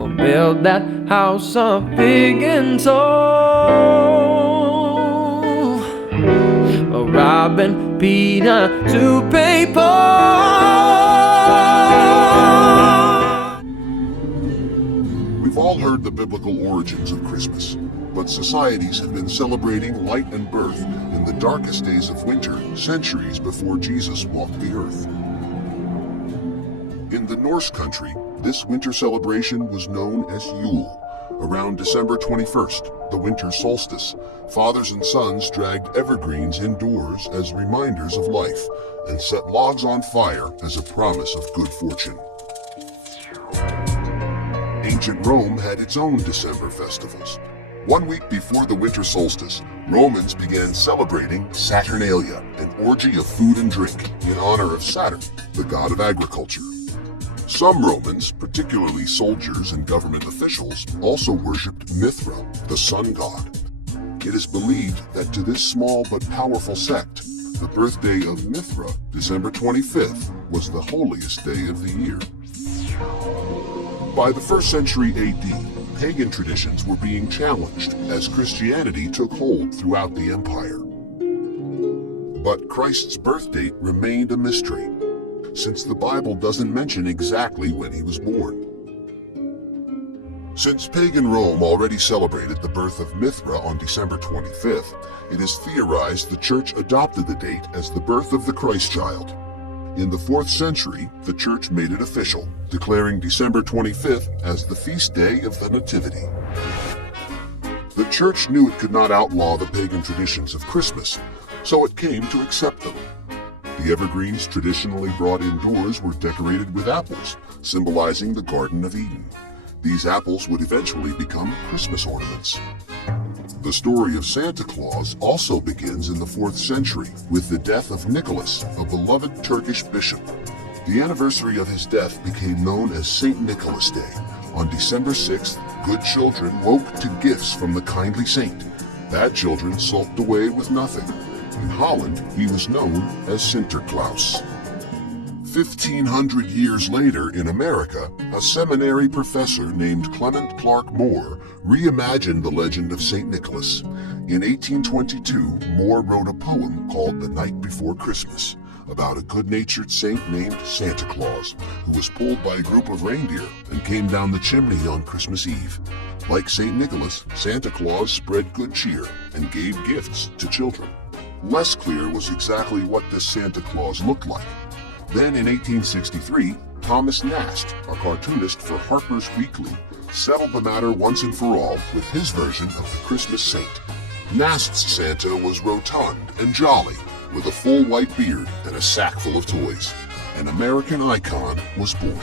We'll build that house of big and tall. A Robin, Peter to pay Paul. We've all heard the biblical origins of Christmas, but societies have been celebrating light and birth in the darkest days of winter, centuries before Jesus walked the earth. In the Norse country, this winter celebration was known as Yule. Around December 21st, the winter solstice, fathers and sons dragged evergreens indoors as reminders of life and set logs on fire as a promise of good fortune. Ancient Rome had its own December festivals. 1 week before the winter solstice, Romans began celebrating Saturnalia, an orgy of food and drink in honor of Saturn, the god of agriculture. Some Romans, particularly soldiers and government officials, also worshipped Mithra, the sun god. It is believed that to this small but powerful sect, the birthday of Mithra, December 25th, was the holiest day of the year. By the 1st century AD, pagan traditions were being challenged as Christianity took hold throughout the empire. But Christ's birth date remained a mystery, since the Bible doesn't mention exactly when he was born. Since pagan Rome already celebrated the birth of Mithra on December 25th, it is theorized the Church adopted the date as the birth of the Christ child. In the 4th century, the Church made it official, declaring December 25th as the feast day of the Nativity. The Church knew it could not outlaw the pagan traditions of Christmas, so it came to accept them. The evergreens traditionally brought indoors were decorated with apples, symbolizing the Garden of Eden. These apples would eventually become Christmas ornaments. The story of Santa Claus also begins in the 4th century with the death of Nicholas, a beloved Turkish bishop. The anniversary of his death became known as St. Nicholas Day. On December 6th, good children woke to gifts from the kindly saint. Bad children sulked away with nothing. In Holland, he was known as Sinterklaas. 1,500 years later in America, a seminary professor named Clement Clark Moore reimagined the legend of St. Nicholas. In 1822, Moore wrote a poem called The Night Before Christmas about a good-natured saint named Santa Claus who was pulled by a group of reindeer and came down the chimney on Christmas Eve. Like St. Nicholas, Santa Claus spread good cheer and gave gifts to children. Less clear was exactly what this Santa Claus looked like. Then in 1863, Thomas Nast, a cartoonist for Harper's Weekly, settled the matter once and for all with his version of the Christmas saint. Nast's Santa was rotund and jolly, with a full white beard and a sack full of toys. An American icon was born.